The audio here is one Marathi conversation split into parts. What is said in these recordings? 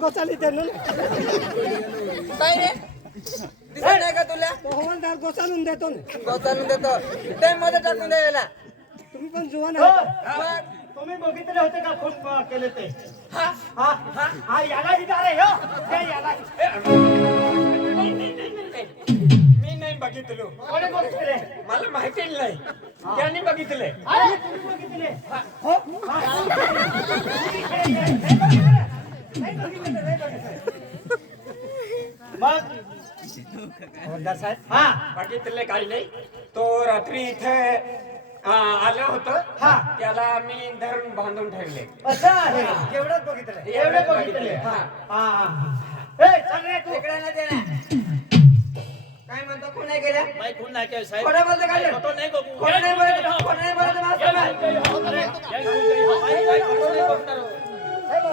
गोचाली देणं काय रे दिसत नाही का तुला हवालदार गोचालून देतो ना गोचालून देतो टाइम मध्ये टाकून द्यायला तुम्ही पण जुवान हो. आहे मग तुम्ही बघितले होते का खूप केले ते हा हा हा याला विचारे हो हे याला मी नाही बघितलो कोणी बघितले मला माहिती नाही त्यांनी बघितले अरे तुम्ही बघितले हो मग हवालदार साहेब हा बघितले काही नाही तो रात्री इथे आलं होतं हा. त्याला मी धरून बांधून ठेवले असं आहे एवढंच बघितलं एवढे बघितले हा. हा हा ए चल रे तू इकडे ना ते ना काय म्हणतो कोण नाही गेल्या भाई खून ना के साहब खोटं बोलतो काय फोटो नहीं को खोटं नाही बोलत खोटं नाही बोलत मास्तर भाई भाई फोटो नहीं को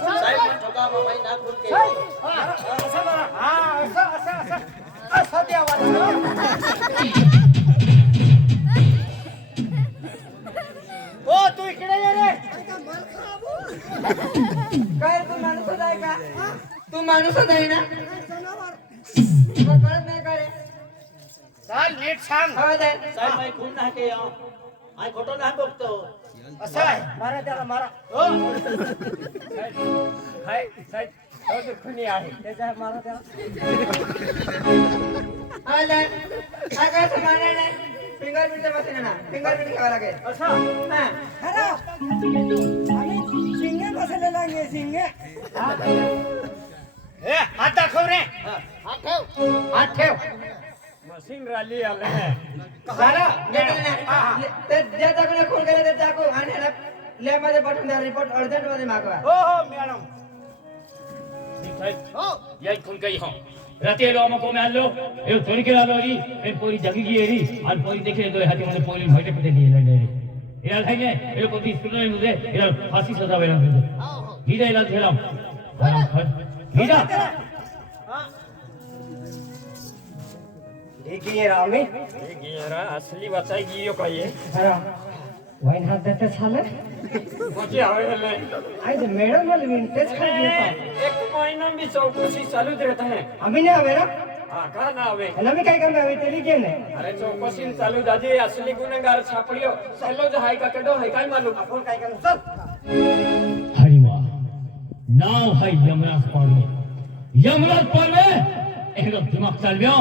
साहब मन ठोका भाई ना खुल के असं बरं हा असं असं असं असं द्यावा ओ तू इकडे ये रे काय रे, तू माणूसच आहे का तू माणूसच आहे ना तुला कळत नाही का रे चल नीट सांग हवालदार साहब भाई खून ना के आई फोटो ना बघतो असं आहे मारा त्याला मारा हो हाय साहेब हो ते खुनी आहे त्याच्या मारा त्याला हवालदार काय काय मारणार नाही फिंगरप्रिंटचं मशीन आहे ना फिंगरप्रिंट घ्यावं लागेल असं हा खरं आम्ही शिंगे बसलेला आहे शिंगे ए हात दाखव रे हात ठेव मशीन रॅली आलं झालं घेतलं ना ते ज्या चाकूने खून केलं ते चाकू आणि ह्याला लॅब मध्ये पाठवून द्या रिपोर्ट अर्जंट मध्ये मागवा हो हो मॅडम यही खून गई हो राती लोग को मैं लो ए थोड़ी के लालो री ए पूरी जगी की एरी और पूरी देखे तो हाथी मैंने पूरी भाटे पे नहीं लड़े इलाज है ये लोग को स्कूल में मुझे इलाज फांसी सजा वेला मुझे हीरा इलाज खेला हीरा ठीक आहे रामी असली वाचाई यो काय वाईन हात देते झालं माझी आवडले आज मॅडम मला विंटेज खाली एक महीना भी चौकशी चालूच रहता है आम्ही नाही हवे ना हा का ना हवे ह्याला मी काय काम हवे ते लिखे नाही अरे चौकशी चालू दादी असली गुन्हेगार सापडियो सल्लो जो हाय का कडो हाय काय मालूम आपण काय करू चल हरिवा नाव है यमराज पार्वे यमराज पार्वे एक लोग दिमाग चल गया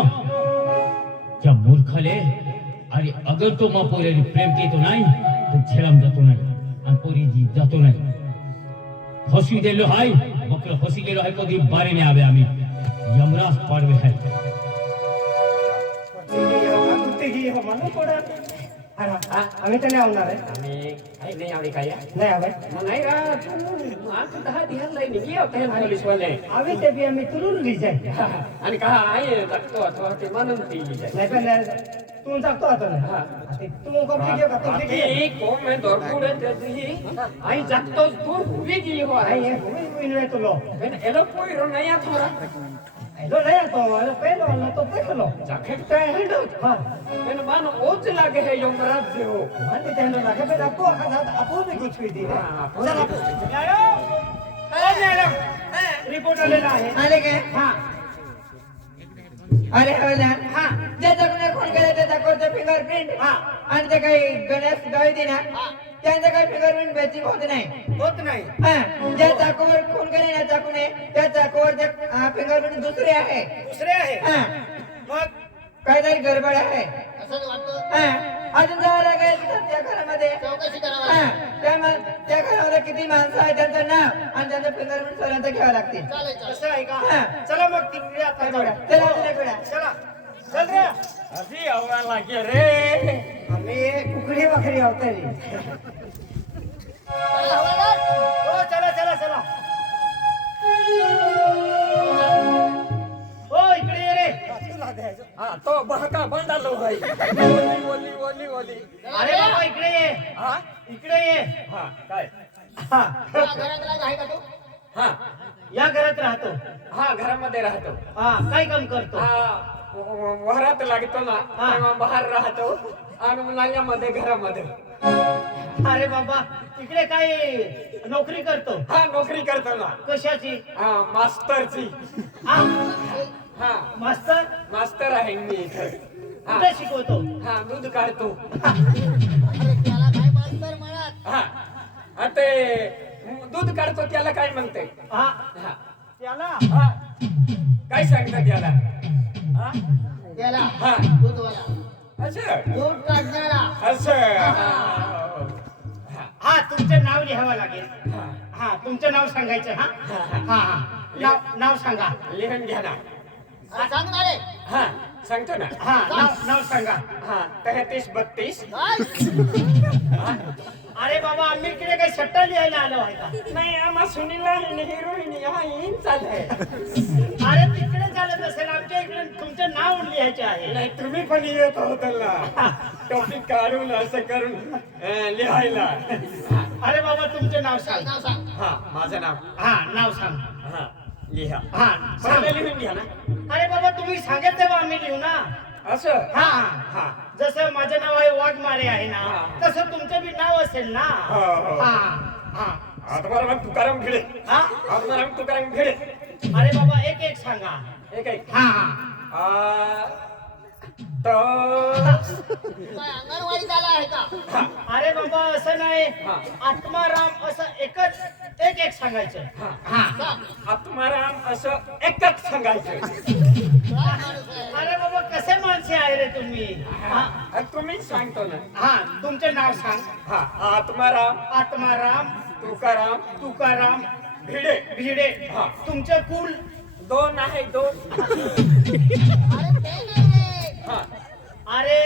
क्या मूर्खले अरे अगर तो माँ पोरे प्रेम की तो नहीं तो छेड़म जातो नहीं अंपोरी जी जातो नहीं हसी दे लो हाय बकरो हसी दे लो हाय को दी बारे में आवे आमी यमराज पार्वे है कुठेही हो म्हणून कोणा अरे आम्ही तर नाही आवणार आहे आम्ही काही नाही आवडी काय नाही हवे नाही का तू आज 10 दिवस लई निघी होते पोलीस वाले आम्ही ते बी आम्ही तुरून लिहिजाय आणि का आहे लागतो अथवा ते म्हणून ती नाही पण तू सांगतो आता नाही तू कपडे घेऊ का तू बाकी कोण मैं दरपुर त्याची आई जातो तू हुई गी हो आई आहे हे कोई नाही तुलो पण एलो कोई रो नाही थोडा लो नाही तो अरे पहिलो ना तो पहिलो जॅकेट काय हँड हां पण मान ओच लागे है यमराज जो म्हणजे त्यांना लागे पण आपको आपण भी कुछ दी चला मॅडम रिपोर्ट आलेला आहे आले काय हा अरे हवलदार हा ज्याच्याकडे खून केलं त्याचा कोणतं फिंगरप्रिंट हा आणि ते काही गणेश गावी ना त्यांचं काही फिंगरप्रिंट मॅचिंग होत नाही होत नाही हा ज्या चाकूवर खून केले ना चाकूने त्या चाकूवर फिंगरप्रिंट दुसरे आहे दुसरे आहे हा मग काहीतरी गडबड आहे असं वाटतं हा अजून जावं लागेल त्या घरामध्ये चौकशी करावी हा त्या घरामध्ये किती माणसं आहेत त्यांचं नाव आणि त्यांचं फिंगरप्रिंट सर्वांचं घ्यावं लागतील चालेल चालेल असं आहे का हा. चला मग तिकडे आता जाऊ. चला तिला कळा चला चल रे अशी आव्हान लागे रे आम्ही कुकडी वाकडी आवतली चला हवालदार हो चला चला चला हो इकडे ये रे हा तो बहका बंडालो भाई ओली ओली ओली ओली अरे बाबा इकडे ये हा इकडे ये हा काय हा तुला घरात राहायचं आहे का तू हा या घरात राहतो हा घरामध्ये राहतो हा काय काम करतो हा वरात लागतो ना तेव्हा बाहेर राहतो आणि उन्हाळ्यामध्ये घरामध्ये अरे बाबा तिकडे काय नोकरी करतो? हा नोकरी करतो ना. कशाची? हा मास्तरची. हा हा मास्तर मास्तर आहे मी इथं. हा कुठे शिकवतो? हा दूध काढतो. अरे त्याला काय मास्तर म्हणत? हा हा, ते दूध काढतो त्याला काय म्हणते? हा हा त्याला हा काय सांगतात त्याला? हा त्याला हा दूधवाला असं दूध काढणारा. असं हा तुमचं नाव लिहावं लागेल. हा हा तुमचं नाव सांगायचं. हा हा हा नाव सांगा. लिहून घ्या ना. हा, सांगणार आहे. हा सांगतो ना. हा नाव सांगा. हा 33 32. काय? अरे बाबा आम्ही इकडे काही सट्टा लिहायला आलो आहे का? नाही आम्हा सुनीला हिरोईन हा इन चाललंय. अरे तिकडे चालत असेल, आमच्या इकडे तुमचं नाव लिहायचे आहे. नाही तुम्ही पण येत होत ना टॉपिक काढून असं करून लिहायला. अरे बाबा तुमचं नाव सांग. नाव सांग. हा माझं नाव. हा नाव सांग. हा लिहा. हा सांग. मला लिहून घ्या ना. अरे बाबा तुम्ही सांगत तेव्हा आम्ही लिहू ना. असं हा हा जसं माझं नाव आहे वाघमारे आहे ना, हा. तसं तुमचं बी नाव असेल ना. हो, हो. हा हा आत्माराम तुकाराम भिडे. हा आत्माराम तुकाराम भिडे. अरे बाबा एक एक सांगा. एक एक हा हा तो काय अंगणवाडी झाला आहे का? अरे बाबा असं नाही. हा. आत्माराम असं एक एक सांगायचं. हा. हा सांग. आत्माराम असं एकच सांगायचं. काय माणूस आहे? अरे बाबा कसे माणसे आहे रे तुम्ही. हा तुम्ही सांगतो ना. हा तुमचं नाव सांग. हा आत्माराम आत्माराम तुकाराम तुकाराम भिडे. भिडे. हा. तुमचं कुल? 2 आहे 2. अरे ते नाही रे. हा अरे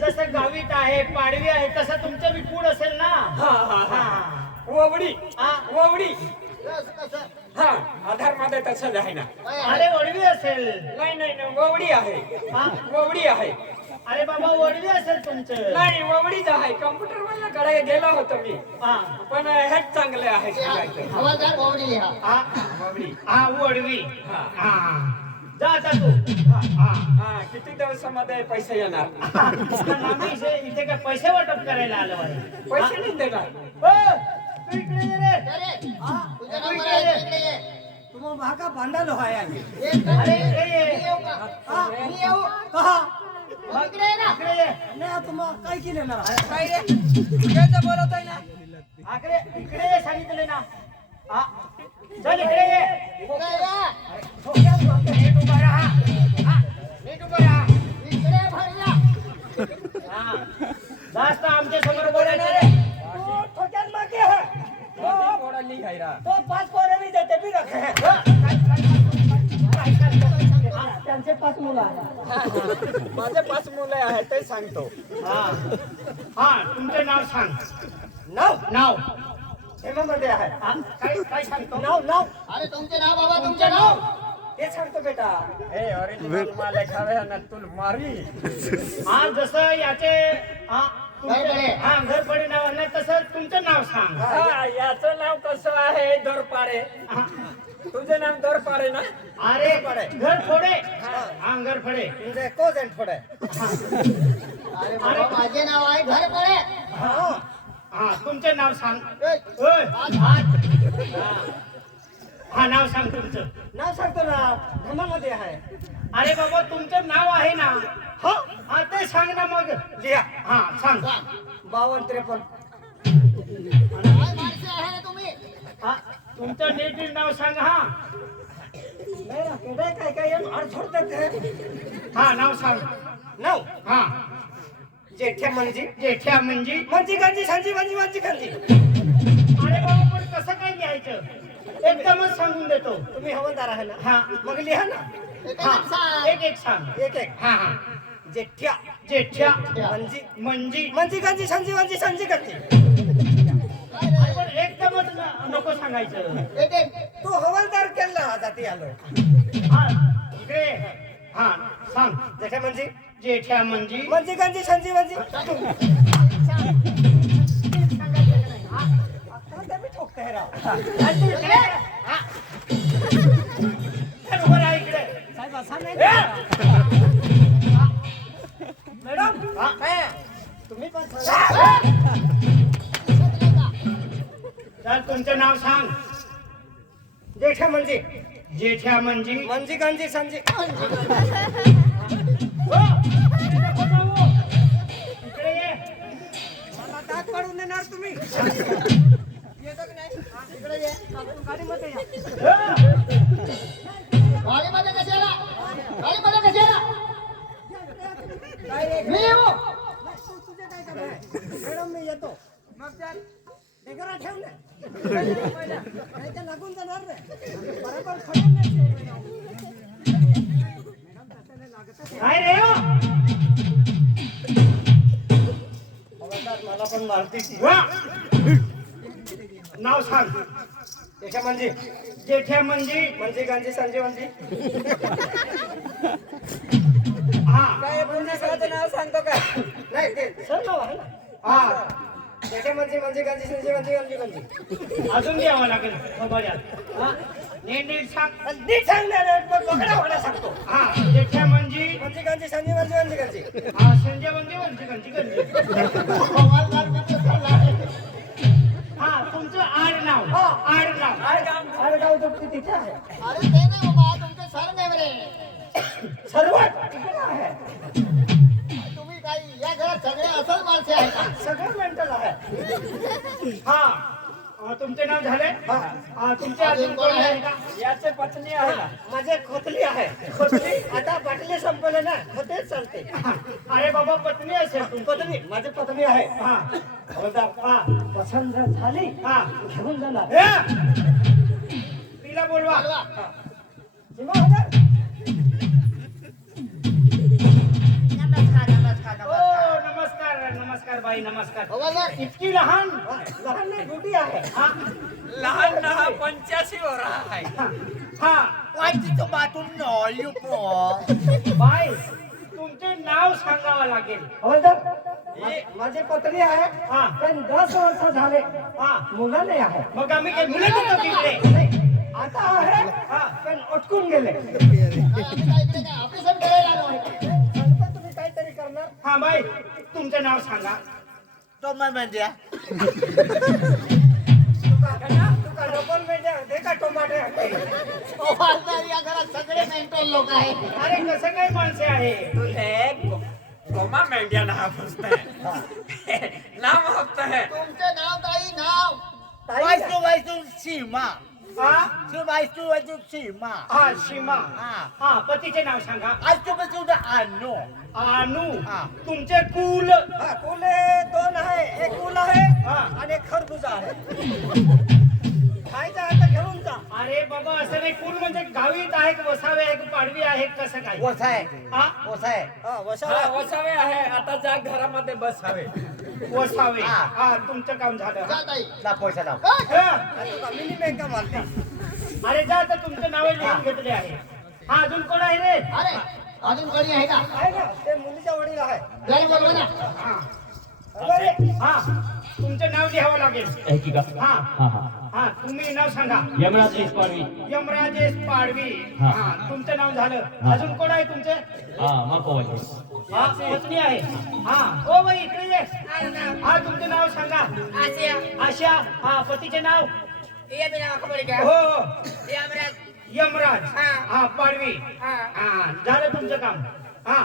जसं गावीत आहे पाडवी आहे तसं तुमचं बी कुळ असेल ना. हा हा हा ववडी. हा. ववडी. कसं कसं? हा आधार मध्ये तसंच आहे ना. काय आहे? अरे वडवी असेल. नाही नाही नाही, ववडी आहे. हा? ववडी आहे. अरे बाबा वडवी असेल तुमचं. नाही ववडीच आहे. कम्प्युटर वाला कडे गेला होतो मी. हा पण हेच चांगले आहे सांगायचं. हवालदार भावडी लिहा. हा ववडी. हा वडवी. हा. हा जा आता तू. हा हा किती दिवसामध्ये पैसे येणार? आम्ही इथे काय पैसे वाटप करायला आलो आहे. पैसे नाही देणार. हो, तू इकडे ये रे. अरे तुझं नाव तू काय इकडे आहे? ये. इकडे ये. तुम्ही भाका बांधालो आहे आम्ही. ये इकडे. अरे इकडे ये. मी येऊ का? हा, मी येऊ. मग इकडे ये ना. इकडे ये. नाही तुम्हाला काय केलं ना? काय रे? काय बोलवतोय ना? इकडे ये सांगितले ना. हा चल इकडे ये. इकडे ये. नीट उभा राहा. हा, नीट उभा राहा. इकडे भरला. हा. जास्त आमच्या समोर बोलायचं रे. तो ठोक्यात मागे आहे. पोरांनी खायला. तो 5 पोरं मी देते बी रखे. त्यांचे 5 मुलं आहेत. माझे 5 मुलं आहेत ते सांगतो. हा हा तुमचं नाव सांग. नाव हेमामध्ये आहे. हा, काय सांगतो? नाव अरे तुमचे नाव बाबा तुमचे नाव. ते सांगतो बेटा. हे ओरिजिनल माल खावे ना तुल मारी. हा जसं याचे हा घरपडे. हा घरपडे नाव आहे ना तसं तुमचं नाव सांग. हा याचं नाव कसं आहे? दोरपारे. हा. तुझं नाव दोरपारे ना? अरे घरफोडे. हा घरफोडे. तुझे कोज अँड फोडे. अरे बाबा माझे नाव आहे घरपडे. हा तुमचं नाव सांग. ए, ओय, हा नाव सांग तुमचं. नाव सांगतो ना. धमामध्ये आहे. अरे बाबा तुमचं नाव आहे ना. हा ते सांग ना मग. लिहा. हा सांग. 52 53. काय माणसे आहे रे तुम्ही? हा तुमचं नीट नाव सांग. हा नाही ना केवढे काय काय अडथळतात ते. हा नाव सांग. नाव हा जेठ्या म्हणजे जेठ्या म्हणजे. म्हणजे गांजी सांजी माझी माझी खांजी. अरे बाबा पण कसं काय लिहायचं? एकदमच सांगून देतो. तुम्ही हवालदार आहे ना? हा मग लिहा ना. हा सांग. एक सांग. एक हा हा जेठ्या जेठ्या म्हणजे म्हणजे. म्हणजे गांजी सांजी माझी सांजी खांजी. अरे पण एकदमच नको सांगायचं. एक एक. तो हवालदार केला जाती आलो. हा इकडे. हा सांग. जेठ्या म्हणजे जेठ्या म्हणजे. म्हणजे गांजी सांजी माझी. आता मी ठोकते राव. आणि तू इकडे. हा. चल उभं राहा इकडे. मॅडम हा. तुम्ही पण सांगा. तुमचं नाव सांग. जेठ्या म्हणजे जेठ्या म्हणजे मंजी गंजी संजी हो. इकडे ये. मला दात पाडून देणार तुम्ही गाडीमध्ये या. गाडीमध्ये कशाला गाडीमध्ये कशाला मी येऊ मॅडम मी येतो मग त्या ढेकरा ठेवले नाही तर लागून जाणार रे बरोबर खडून नाही काय रे हो? मला पण मारती वा. नाव सांग. जेठ्या म्हणजे जेठ्या म्हणजे मंजी गंजी संजी मंजी हा काय पुन्हा स्वतःचं नाव सांगतो का? नाही ते सर नाव आहे ना हा जेठ्या म्हणजे मंजी गंजी संजी मंजी गंजी गंजी अजून द्यावं लागेल मोबाईलात. हा नीट नीट सांग. नीट सांगणार पकडा मला सांगतो हा जेठ्या म्हणजे मंजी गंजी संजी मंजी गंजी गंजी हा संजय म्हणजे गंजी गंजी. हा तुमचं आडनाव. आडनाव आडगाव दुपटी तिथे आहे अरे ते नाही बाबा तुमचे सर नाही बरे सर्वात तिकडे आहे तुम्ही काही या घरात सगळे असंच माणसे आहे का सगळं मेंटल आहे हा तुमचे नाव झाले. हा तुमचे अजून कोण आहे का? याचे पत्नी आहे ना माझे खोतली आहे खोतली आता बाटली संपले ना खोतेच चालते अरे बाबा पत्नी असेल तुमची. पत्नी माझी पत्नी आहे हा हवलदार हा पसंत झाली हा घेऊन जाणार ए! तिला बोलवा. जिमा हवलदार नमस्कार नमस्कार ओ नमस्कार नमस्कार बाई नमस्कार. नमस्कार इतकी लहान. लहान नाही मोठी आहे हा लहान ना 85 वर आहे. हा वाईट बातून नॉल्यू पो बाई तुमचे नाव सांगावं लागेल. हवलदार माझी पत्नी आहे हा पण 10 वर्ष झाले हा मुलं नाही आहे मग आम्ही काही मुलं देतो तिकडे. नाही, आता आहे हा पण अटकून गेले आम्ही काय इकडे काय ऑपरेशन करायला आलो आहे पण तुम्ही काहीतरी करणार हा बाई तुमचं नाव सांगा. तो म्हणजे तुका डबल मेंढ्या दे का टोमाटे या घरात सगळे मेंटल लोक आहे अरे कसं काय माणसे आहे. तुले गोमा मेंढ्या नाव फसत है नाम हफ्ता है. तुमचे नाव ताई नाव वाईसू वाईसू सीमा हा वाईसू वाईसू सीमा हा सीमा. हा. हा पतीचे नाव सांगा. आज तुम्ही सुद्धा आणो अनु. हा. तुमचे कुल. हा कुले 2 आहे एक कुल आहे हा. आणि एक खरबूजा आहे खायचं आता घेऊन जा अरे बाबा असं नाही. कुल म्हणजे गावीत आहे का वसावे आहे का पाडवी आहे कसं काय. वसाय हा वसाय हा हा, वसावा वसावे आहे आता जा घरामध्ये बसावे. वसावे. हा. हा तुमचं काम झालं. जा ताई ला पैसा लाव हा. तुका मिनी बँका मारते अरे जा तर तुमचं नाव लिहून घेतले आहे. हा अजून कोण आहे रे. अरे अजून कोणी आहे का आहे ना ते मुलीच्या वडील आहे जरा बोलवा ना हा अरे, हा तुमचं नाव लिहावं लागेल. ऐकी का हा हा हा हा तुम्ही नाव सांगा. यमराज देशपांडे. यमराजेश पाडवी. हा. हा तुमचं नाव झालं. हा. अजून कोण आहे तुमचे. हा माकोवाले. हा पत्नी आहे. हा ओ बाई इकडे ये. हा तुमचं नाव सांगा. आशा. हा पतीचे नाव. हो यमराज. हा पाडवी. हा झालं तुमचं काम. हा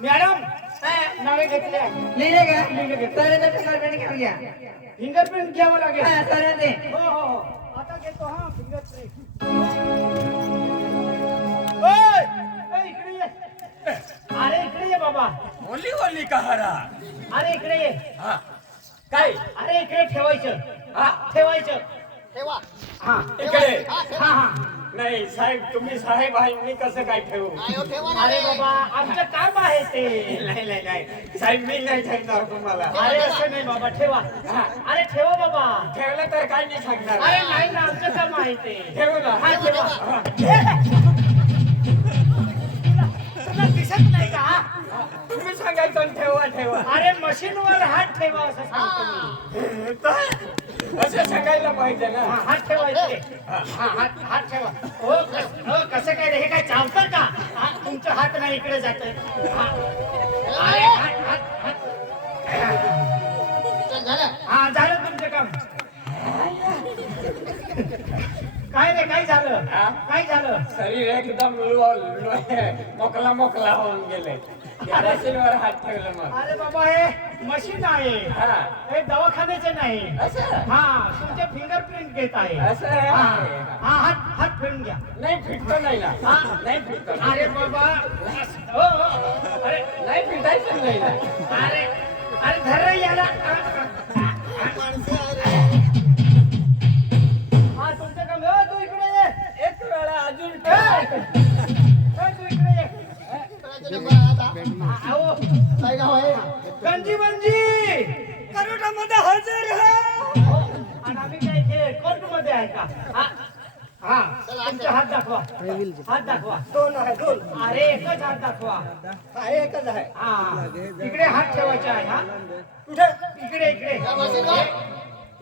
मॅडम नावे घेतले आहे. लिहिले का? सरांचा फिंगरप्रिंट घेऊन घ्या. फिंगरप्रिंट घ्यावं लागेल. हा, सरांचे. हो हो हो. आता घेतो हा फिंगरप्रिंट ओय! ओय, इकडे ये. अरे इकडे ये बाबा. ओली ओली कहारा. अरे इकडे ये. हा काय अरे इकडे ठेवायचं. हा ठेवायचं. ठेवा हा इकडे हा, ठेवा. हा हा नाही साहेब तुम्ही साहेब आहे मी कसं काय ठेवू. आयो, ठेवा ना अरे रे. बाबा आमचं काम आहे ते. नाही नाही नाही साहेब मी नाही ठेवणार तुम्हाला. अरे असं नाही बाबा ठेवा. हा. अरे ठेवा बाबा. ठेवलं तर काय नाही सांगणार. अरे नाही ना आमचं काम आहे ते. ठेवू ना. हा ठेवा. हा. तुला दिसत नाही का. तुम्ही सांगायचं आणि ठेवा ठेवा. अरे मशीनवर हात ठेवा असं सांगतो मी. असं सांगायला पाहिजे ना. हा, हात ठेवायचे. हा हात ठेवा. हो कसं काय रे हे काय चालतं का. हा, तुमचं हात नाही इकडे जात. अरे हात हात हात. चल, झालं हा झालं तुमचं काम. झालं हा? काय झालं शरीर एकदम मोकला मोकला होऊन गेले त्या मशीनवर हात ठेवलं मग अरे बाबा हे मशीन आहे हा. हे दवाखान्याचे नाही असं हा तुमचे फिंगरप्रिंट घेत आहे असं आहे. हा हा, हात हात फिरून घ्या नाही फिटतो नाही ना हा. नाही फिटतो ना. अरे बाबा हो हो. अरे नाही फिटायचं नाही ना अरे अरे धर रे याला हा तुमचं काम हो तू इकडे ये एक वेळा अजून ए, तू इकडे ये हा, आओ. गंजी मंजी करोडामध्ये हजर है हो, आणि आम्ही काय इथे कोर्टमध्ये आहे का हा हा तुमचे हात दाखवा हात दाखवा दोन आहे दोन अरे एकच हात दाखवा हा एकच आहे हा इकडे हात ठेवायचे आहे हा कुठे इकडे इकडे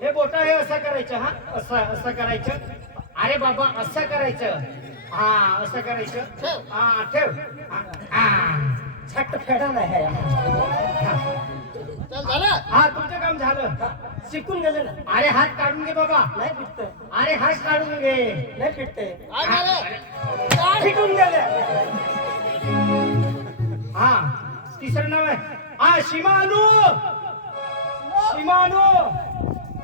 हे बोट हे असं करायचं हा असं असं करायचं अरे बाबा असं करायचं हा असं करायचं हा ठेव हा छट फेडा नाही आहे हा तुमचं काम झालं शिकून गेले ना अरे हात काढून घे बाबा नाही फिटते अरे हात काढून घे नाही फिटते फिटून गेले हा तिसरं नाव आहे हा शिमानू शिमानू